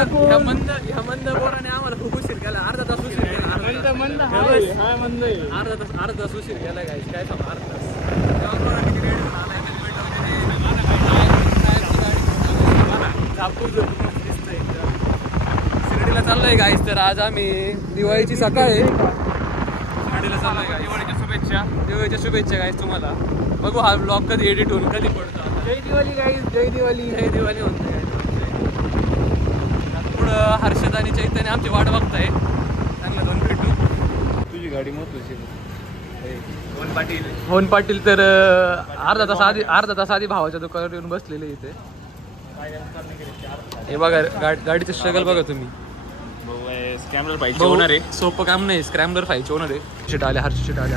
मंद बोराने आम्हाला खूप उशीर केला, अर्धा तास उशीर केला, अर्धा तास उशीर केला गाईस. काय सांगू, अर्धा तास. शिर्डीला चाललोय गाईस. तर आज आम्ही दिवाळीची सकाळ आहे, शिर्डीला चाललोय गाईस. दिवाळीच्या शुभेच्छा गाईस तुम्हाला. बघू हा ब्लॉग कधी एडिट होऊन कधी पडतो. जय दिवाळी गाईस, जय दिवाळी. जय दिवाळी म्हणते गाईस. पुढं हर्षद आणि चैतन्य आमची वाट बघताय, त्यांना दोन भेटू. तुझी गाडी महत्वाची. होन पाटील तर अर्धा तास आधी भावाच्या दुकानावर येऊन बसलेले इथे. हे बघा गाडीचं स्ट्रगल बघा तुम्ही. स्क्रॅम्बलर पाहिजे होणार आहे, सोपं काम नाही. स्क्रॅम्बलर पाहिजे होणार आहे. शीट आले, हर्ष शीट आले.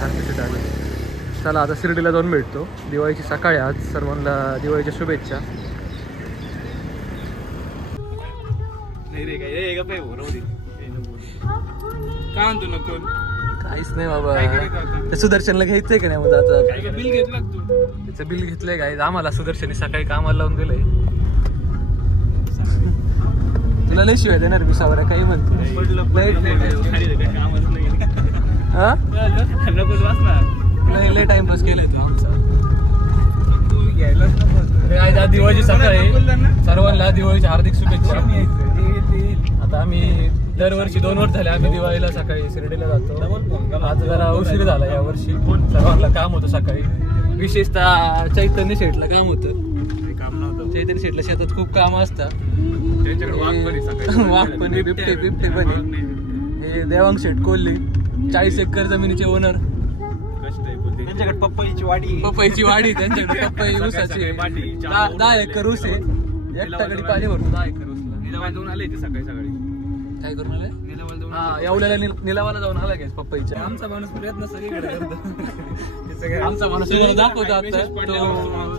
चला आता शिर्डीला जाऊन भेटतो. दिवाळीची सकाळी आज. सर्वांना दिवाळीच्या शुभेच्छा. नाही रे काय म्हणतो नको, काहीच नाही बाबा. सुदर्शनला घ्यायचंय का नाही मग आता? बिल घेतलं तू? त्याचं बिल घेतलंय काय आम्हाला. सुदर्शनने सकाळी कामाला लावून दिलंय. तुला लय शिवाय देणार मी सावरा, काही म्हणतो. लय टाइमपास केलाय तू आमचा. दिवाळीची सकाळ आहे. सर्वांना दिवाळीच्या हार्दिक शुभेच्छा. आता आम्ही दरवर्षी 2 वर्ष झाले आम्ही दिवाळीला सकाळी शिर्डीला जातो. आज जरा उशीर झाला या वर्षी. सर्वांना काम होतं सकाळी, विशेषतः चैतन्य शेटला काम होतं. चैतन्य शेटला शेतात खूप काम असतात. वाघ पण, बिबटे पण. हे देवांग शेट कोल्हे 40 एकर जमिनीचे ओनर. त्यांच्याकडे पपईची वाडी त्यांच्याकडे पपई ऊसाची 10 एकर ऊस आहे. एकटा गडी पाणी भरतो 10 एकर ऊसला. निलावाला जाऊन आले ते सकाळी काय करून आले? एवढ्याला निलावाला जाऊन आला गॅस पपईच्या. आमचा माणूस प्रयत्न सगळीकडे करतो. आमचा माणूस तुम्हाला दाखवतो आता. तो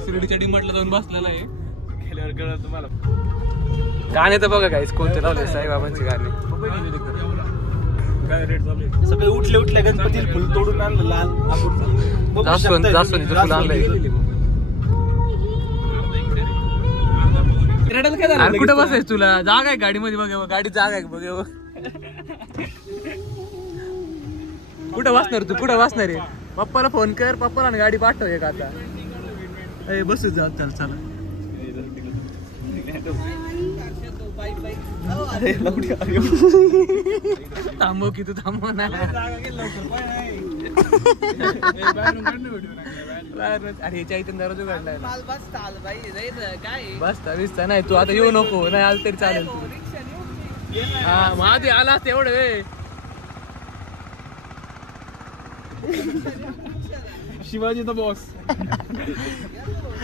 शिर्डीच्या डिमार्टला जाऊन बसलेला आहे. गेल्यावर कळलं तुम्हाला. गाणे तर बघा गाईस कोणते लावले साईबाबांचे गाणे. सगळे उठले गणपतीला फुल तोडून आणलं लाल. जास्वंदीचं फुल आणलंय. कुठं बसायच तुला? जागा आहे गाडीमध्ये बघ. गाडीत जागा आहे बघ. कुठं बसणार तू? कुठं बसणार आहे? पप्पाला फोन कर, पप्पाला गाडी पाठव एक आता. बसू जा. चला थांबव की तू, थांबव ना. अरे चैतन्य दरवाजा उघडलाय. बसता नाही तू आता येऊ नको. नाही आलं तरी चालेल तू. हा माझी आला तेवढं वे. शिवाजीचा बॉस.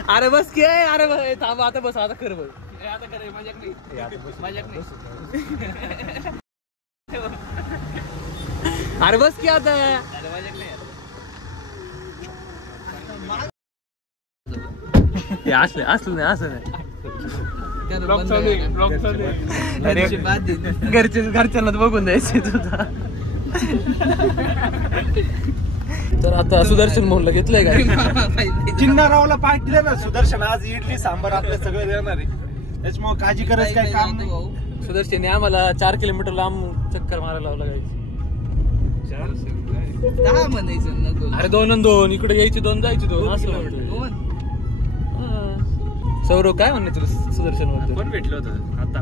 अरे बस की. अरे थांब आता. बस आता कर. बघ आता करे मजाक नाही. अरे बस की आता. असलं नाही. घरच्यांना बघून द्यायचे तुझा. तर आता सुदर्शन मोहनला घेतलंय का? चिन्नारावला पाठीला ना सुदर्शन. आज इडली सांबार आपलं सगळं देणार आहे, त्याच्यामुळे काळजी करायचं काय काम नाही. सुदर्शनने आम्हाला 4 किलोमीटर लांब चक्कर मारायला लावला गाईस. 10 म्हणायचं नको. अरे 2 आणि 2 इकडे यायचे 2 जायचे 2 असं. सौरव काय म्हणणे तुला सुदर्शन वर? कोण भेटलं होतं आता? आता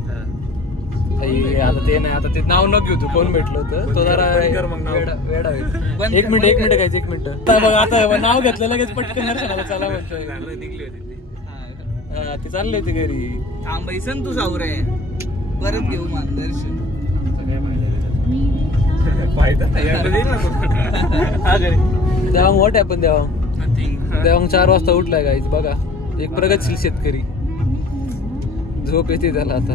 ते नाही. आता ते नाव न घेऊ. तू कोण भेटलं होतं? तो जरा वेडा. एक मिनिट काय 1 मिनिट. बघ आता नाव घेतलं लगेच पटकन दर्शनाला चला म्हणतोय. निघली होती ते चालले होते घरी. थांबायचं तू सावरे, परत घेऊ मार्गदर्शन. Devang what happen? देवांग 4 वाजता उठलाय गाईज बघा. एक प्रगतशील शेतकरी. झोप येते त्याला आता.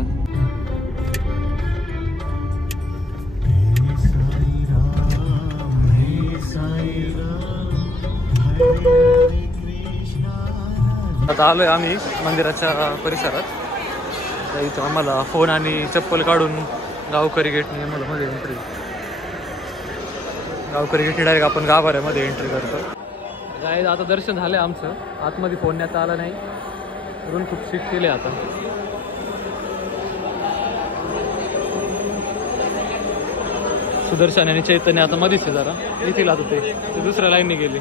आता आलोय आम्ही मंदिराच्या परिसरात. इथं आम्हाला फोन आणि चप्पल काढून गावकरी गेटने आम्हाला मध्ये एंट्री. गावकरी गेट डायरेक्ट आपण गाभाऱ्यामध्ये एंट्री करतो. काय आता दर्शन झालंय आमचं. आतमध्ये फोन नेता आला नाही. रूम खूप स्ट्रिक्ट केले आता. सुदर्शन आणि चैतन्य आता मध्येच आहे जरा येथील आता ते दुसऱ्या लाईनने गेले.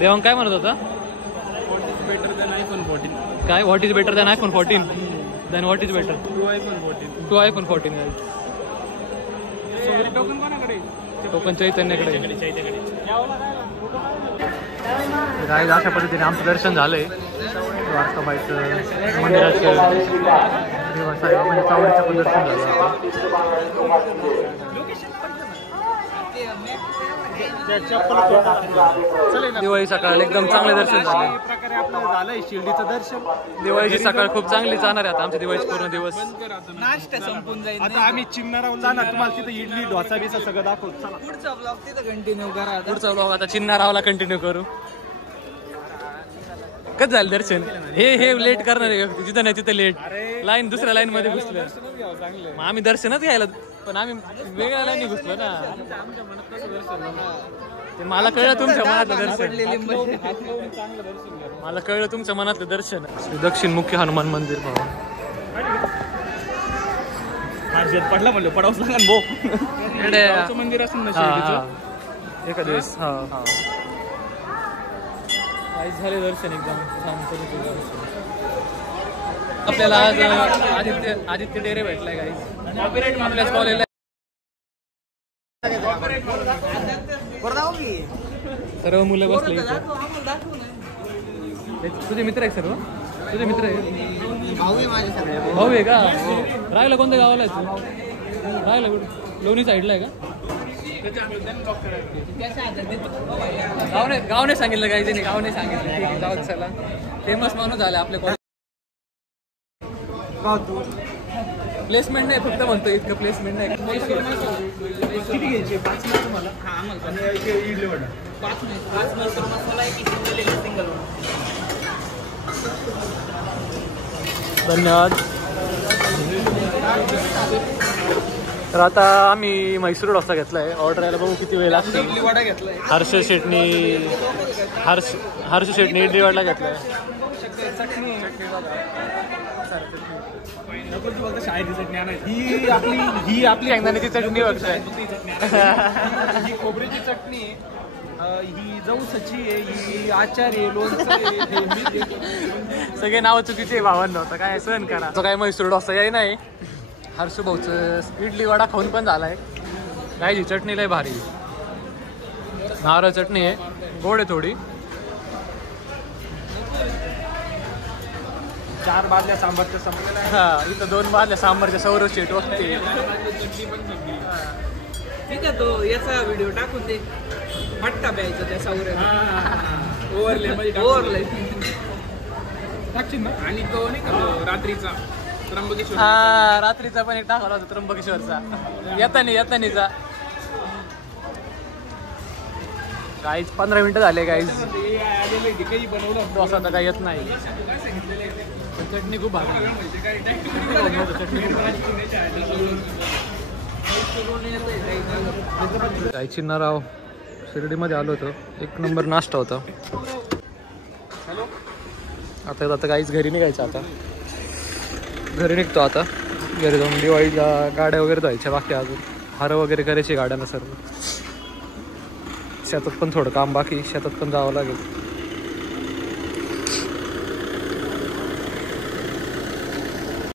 देवांग काय म्हणत होता? काय what is better than iPhone 14? Than what is better? Two iPhone 14 token चैतन्याकडे. काय अशा पद्धतीने आमचं दर्शन झालंय द्वारकाबाईचं मंदिराचं साईबाबांच्या चावडीचं पण दर्शन झालं. दिवाळी सकाळ एकदम चांगले दर्शन झाले. प्रकारे आपलं झालंय शिर्डीचं दर्शन. दिवाळीची सकाळ खूप चांगली जाणार आहे आता आमच्या दिवाळीचे पूर्ण दिवस. नाश्ता संपून जाईल. आता आम्ही चिमणारावला जाणार, तुम्हाला तिथं इडली डोसा बिसा सगळं दाखवतो. चला. पुढचा ब्लॉग तिथं कंटिन्यू करा. पुढचा ब्लॉग आता चिन्नारावला कंटिन्यू करू. कसं झालं दर्शन? हे लेट करणार आहे जिथं नाही तिथं लेट. लाईन दुसऱ्या लाईन मध्ये घुसलं. मग आम्ही दर्शनच घ्यायला पण आम्ही वेगळ्या लाईन घुसलो ना. ते मला कळलं तुमच्या मनातलं दर्शन. मला कळलं तुमच्या मनातलं दर्शन. दक्षिण मुख्य हनुमान मंदिर भाऊ पडला म्हणलं पडावच लागेल भो. मंदिर असून एका दिवस झाले दर्शन एकदम छान. आपल्याला आज आदित्य डेरे भेटलाय गाईज. आपल्याच कॉलेजला सर्व मुलं बसले. तुझे मित्र आहे सर्व? तुझे मित्र आहे? भाऊ आहे का? राहायला कोणत्या गावाला आहे तू? राहायला कुठे? लोणी साईडला आहे का? गाव नाही सांगितलं काही नाही. गाव नाही सांगितलं. ठीक आहे जाऊ चला. फेमस माणूस झाला आपल्या कॉलेज. प्लेसमेंट नाही फक्त म्हणतो इतकं प्लेसमेंट नाही. किती घ्यायचे? 5 मिनिट तुम्हाला. इडली वडा 5 मिनिट मसाला एक सिंगल वडा. धन्यवाद. तर आता आम्ही म्हैसूर डोसा घेतलाय. ऑर्डर यायला बघू किती वेळ लागतो. इडली वडा घेतलाय. हर्ष शेटनी इडली वडा घेतलाय. ही आपली शेंगदाण्याची चटणी बघताय. ही खोबऱ्याची चटणी आहे. ही जवसाची आहे. ही आचार आहे. लोणचं आहे. सगळे नाव चुकीचे भावांना होतं. काय सहन करा. तो काय म्हैसूर डोसा याय नाही. हर्ष भाऊचं इडली वडा खाऊन पण झालाय. गायची चटणी लय भारी. नारळ चटणी आहे. गोड आहे थोडी. 4 बादल्या सांबारच्या संपलेला आहे. हा इथं 2 बादल्या सांबारच्या सौरव शेट वगते. ठीक आहे तो याचा व्हिडिओ टाकून दे. मट्टा प्यायचा त्या सावऱ्यात. ओव्हरले टाकशील ना. आणि तो नाही का रात्रीचा त्र्यंबकेश्वर. हा रात्रीचा पण एक टाकला होता त्र्यंबकेश्वरचा. येतानीचा गाईज 15 मिनिटं झाले गाईज. डोसा तर काही येत नाही. चटणी खूप भारी. काय चिन्नाराव शिर्डीमध्ये आलो होतो. 1 नंबर नाश्ता होता. आता काहीच घरी निघायचं. आता घरी निघतो. आता घरी जाऊन दिवाळीला गाड्या वगैरे धुवायच्या बाकी. अजून हार वगैरे करायची गाड्यांना सर्व. शेतात पण थोडं काम बाकी. शेतात पण जावं लागेल.